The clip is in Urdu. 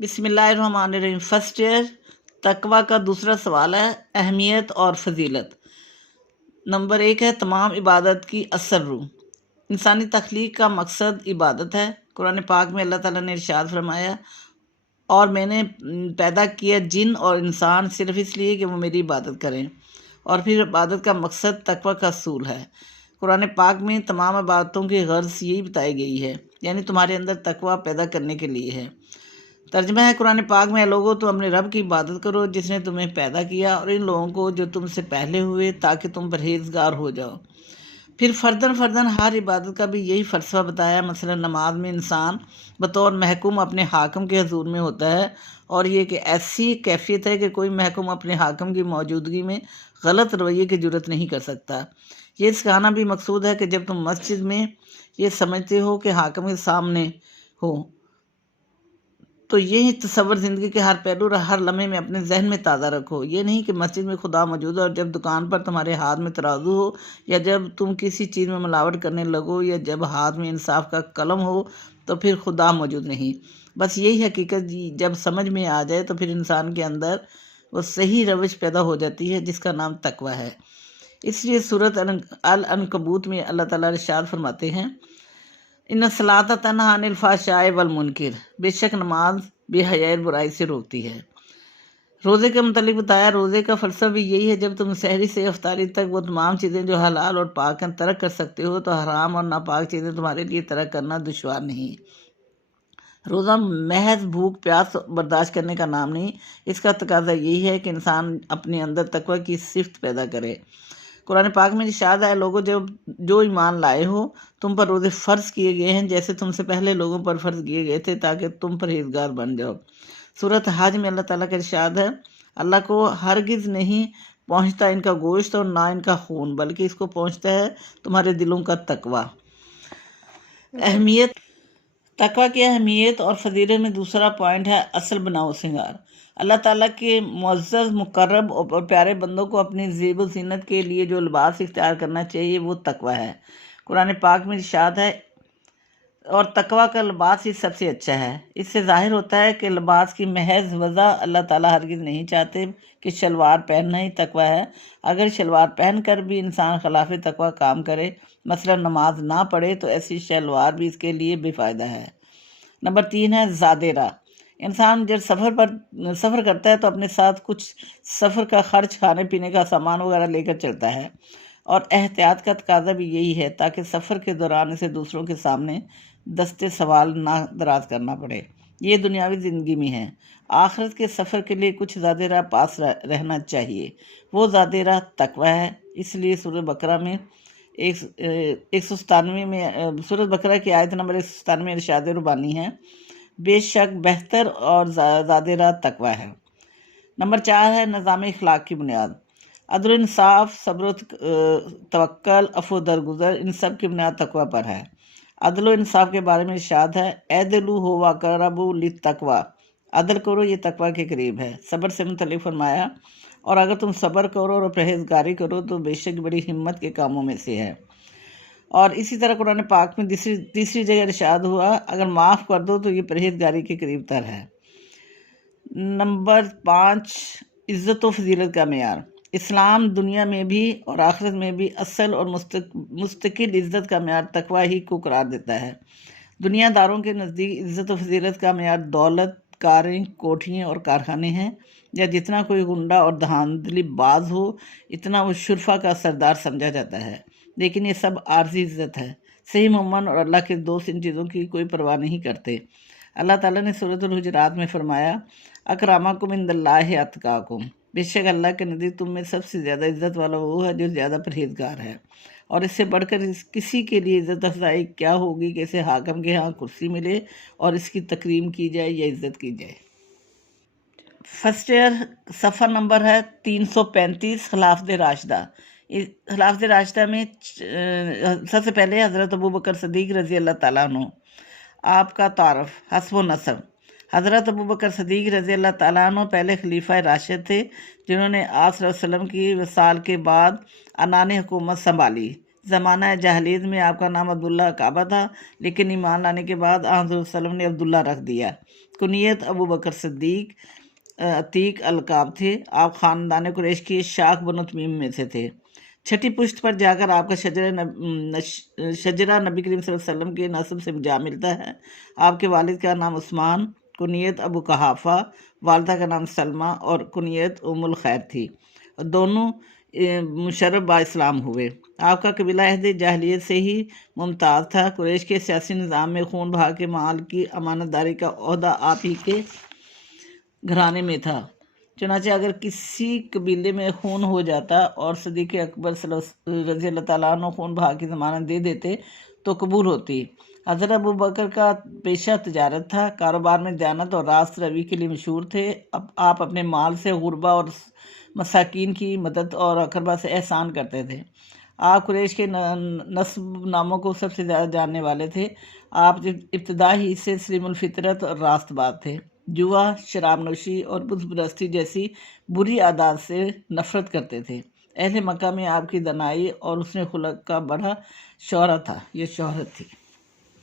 بسم اللہ الرحمن الرحیم۔ فرسٹ ایئر تقوی کا دوسرا سوال ہے اہمیت اور فضیلت۔ نمبر 1 ہے تمام عبادت کی اصل روح۔ انسانی تخلیق کا مقصد عبادت ہے۔ قرآن پاک میں اللہ تعالیٰ نے ارشاد فرمایا، اور میں نے پیدا کیا جن اور انسان صرف اس لیے کہ وہ میری عبادت کریں، اور پھر عبادت کا مقصد تقوی کا اصول ہے۔ قرآن پاک میں تمام عبادتوں کی غرض یہی بتائی گئی ہے، یعنی تمہارے اندر تقوی پیدا کرنے کے لیے ہے۔ ترجمہ ہے قرآن پاک میں، لوگوں تم اپنے رب کی عبادت کرو جس نے تمہیں پیدا کیا اور ان لوگوں کو جو تم سے پہلے ہوئے، تاکہ تم پرہیزگار ہو جاؤ۔ پھر فرداً ہر عبادت کا بھی یہی فلسفہ بتایا۔ مثلا نماز میں انسان بطور محکوم اپنے حاکم کے حضور میں ہوتا ہے، اور یہ کہ ایسی کیفیت ہے کہ کوئی محکوم اپنے حاکم کی موجودگی میں غلط رویے کی جرت نہیں کر سکتا۔ یہ سکھانا بھی مقصود ہے کہ جب تم مسجد میں یہ سمجھتے ہو کہ حاکم کے سامنے ہو، تو یہ تصور زندگی کے ہر پہلو اور ہر لمحے میں اپنے ذہن میں تازہ رکھو۔ یہ نہیں کہ مسجد میں خدا موجود ہے اور جب دکان پر تمہارے ہاتھ میں ترازو ہو، یا جب تم کسی چیز میں ملاوٹ کرنے لگو، یا جب ہاتھ میں انصاف کا قلم ہو تو پھر خدا موجود نہیں۔ بس یہی حقیقت جب سمجھ میں آ جائے تو پھر انسان کے اندر وہ صحیح روش پیدا ہو جاتی ہے جس کا نام تقوی ہے۔ اس لیے سورۃ العنکبوت میں اللہ تعالیٰ ارشاد فرماتے ہیں، ان الصلاۃ تنہی عن الفحشاء والمنکر، بے شک نماز بے حیائی اور برائی سے روکتی ہے۔ روزے کے متعلق بتایا، روزے کا فلسفہ بھی یہی ہے، جب تم سحری سے افطاری تک وہ تمام چیزیں جو حلال اور پاک ہیں ترک کر سکتے ہو، تو حرام اور ناپاک چیزیں تمہارے لیے ترک کرنا دشوار نہیں۔ روزہ محض بھوک پیاس برداشت کرنے کا نام نہیں، اس کا تقاضا یہی ہے کہ انسان اپنے اندر تقوی کی صفت پیدا کرے۔ قرآن پاک میں ارشاد ہے، لوگوں جو ایمان لائے ہو، تم پر روزے فرض کیے گئے ہیں جیسے تم سے پہلے لوگوں پر فرض کیے گئے تھے، تاکہ تم پرہیزگار بن جاؤ۔ سورۃ حج میں اللہ تعالیٰ کا ارشاد ہے، اللہ کو ہرگز نہیں پہنچتا ان کا گوشت اور نہ ان کا خون، بلکہ اس کو پہنچتا ہے تمہارے دلوں کا تقوی۔ اہمیت، تقوی کی اہمیت اور فضیلت میں دوسرا پوائنٹ ہے اصل بناؤ سنگار۔ اللہ تعالیٰ کے معزز، مقرب اور پیارے بندوں کو اپنی زیب و زینت کے لیے جو لباس اختیار کرنا چاہیے وہ تقوی ہے۔ قرآن پاک میں ارشاد ہے، اور تقوی کا لباس ہی سب سے اچھا ہے۔ اس سے ظاہر ہوتا ہے کہ لباس کی محض وضع اللہ تعالیٰ ہرگز نہیں چاہتے کہ شلوار پہننا ہی تقوی ہے۔ اگر شلوار پہن کر بھی انسان خلاف تقوی کام کرے، مثلا نماز نہ پڑھے، تو ایسی شلوار بھی اس کے لیے بے فائدہ ہے۔ نمبر 3 ہے زاد راہ۔ انسان جب سفر کرتا ہے تو اپنے ساتھ کچھ سفر کا خرچ، کھانے پینے کا سامان وغیرہ لے کر چلتا ہے، اور احتیاط کا تقاضا بھی یہی ہے تاکہ سفر کے دوران اسے دوسروں کے سامنے دستے سوال نہ دراز کرنا پڑے۔ یہ دنیاوی زندگی میں ہے۔ آخرت کے سفر کے لیے کچھ زاد راہ پاس رہنا چاہیے، وہ زاد راہ تقوی ہے۔ اس لیے سورۃ بقرہ میں 197 میں سورۃ بقرہ کی آیت نمبر 197 میں ارشاد ربانی ہے، بے شک بہتر اور زاد راہ تقوی ہے۔ نمبر 4 ہے نظام اخلاق کی بنیاد۔ عدل و انصاف، صبر و توکل، عفو و درگزر، ان سب کی بنیاد تقوی پر ہے۔ عدل و انصاف کے بارے میں ارشاد ہے، اعدلوا هو اقرب للتقوی، عدل کرو یہ تقوی کے قریب ہے۔ صبر سے متعلق فرمایا، اور اگر تم صبر کرو اور پرہیزگاری کرو تو بے شک بڑی ہمت کے کاموں میں سے ہے۔ اور اسی طرح قرآن پاک میں تیسری جگہ ارشاد ہوا، اگر معاف کر دو تو یہ پرہیزگاری کے قریب تر ہے۔ نمبر 5 عزت و فضیلت کا معیار۔ اسلام دنیا میں بھی اور آخرت میں بھی اصل اور مستقل عزت کا معیار تقوی ہی کو قرار دیتا ہے۔ دنیا داروں کے نزدیک عزت و فضیلت کا معیار دولت، کاریں، کوٹھیاں اور کارخانے ہیں، یا جتنا کوئی غنڈہ اور دھاندلی باز ہو اتنا وہ شرفا کا سردار سمجھا جاتا ہے۔ لیکن یہ سب عارضی عزت ہے۔ صحیح مومن اور اللہ کے دوست ان چیزوں کی کوئی پرواہ نہیں کرتے۔ اللہ تعالیٰ نے سورۃ الحجرات میں فرمایا، اکرمکم عند اللہ اتقاکم، بے شک اللہ کے نزدیک تم میں سب سے زیادہ عزت والا وہ ہے جو زیادہ پرہیزگار ہے۔ اور اس سے بڑھ کر کسی کے لیے عزت افزائی کیا ہوگی کہ اسے حاکم کے ہاں کرسی ملے اور اس کی تکریم کی جائے یا عزت کی جائے۔ فرسٹ ایئر صفحہ نمبر ہے 335، خلافت راشدہ۔ خلافت راشدہ میں سب سے پہلے حضرت ابوبکر صدیق رضی اللہ تعالیٰ عنہ۔ آپ کا تعارف، حسب و نسب۔ حضرت ابوبکر صدیق رضی اللہ تعالیٰ عنہ پہلے خلیفہ راشد تھے جنہوں نے آپ صلی اللہ علیہ وسلم کی وصال کے بعد عنان حکومت سنبھالی۔ زمانہ جاہلیت میں آپ کا نام عبداللہ کعبہ تھا، لیکن ایمان لانے کے بعد آپ صلی اللہ علیہ وسلم نے عبداللہ رکھ دیا۔ کنیت ابو بکر صدیق عتیق القاب تھے۔ آپ خاندان قریش کی شاخ بنو تمیم میں سے تھے۔ چھٹی پشت پر جا کر آپ کا شجرہ نبی کریم صلی اللہ علیہ وسلم کے نسب سے جا ملتا ہے۔ آپ کے والد کا نام عثمان، کنیت ابو قحافہ، والدہ کا نام سلمہ اور کنیت ام الخیر تھی، اور دونوں مشرف با اسلام ہوئے۔ آپ کا قبیلہ عہد جاہلیت سے ہی ممتاز تھا۔ قریش کے سیاسی نظام میں خون بہا کے مال کی امانت داری کا عہدہ آپ ہی کے گھرانے میں تھا۔ چنانچہ اگر کسی قبیلے میں خون ہو جاتا اور صدیق اکبر رضی اللہ تعالیٰ عنہ خون بہا کی ضمانت دے دیتے تو قبول ہوتی۔ حضرت ابو بکر کا پیشہ تجارت تھا، کاروبار میں دیانت اور راست روی کے لیے مشہور تھے۔ آپ اپنے مال سے غربا اور مساکین کی مدد اور اقربا سے احسان کرتے تھے۔ آپ قریش کے نسب ناموں کو سب سے زیادہ جاننے والے تھے۔ آپ ابتدا ہی سے سلیم الفطرت اور راست باز تھے۔ جوا، شراب نوشی اور بت پرستی جیسی بری عادات سے نفرت کرتے تھے۔ اہل مکہ میں آپ کی دانائی اور حسن خلق کا بڑا شہرت تھی۔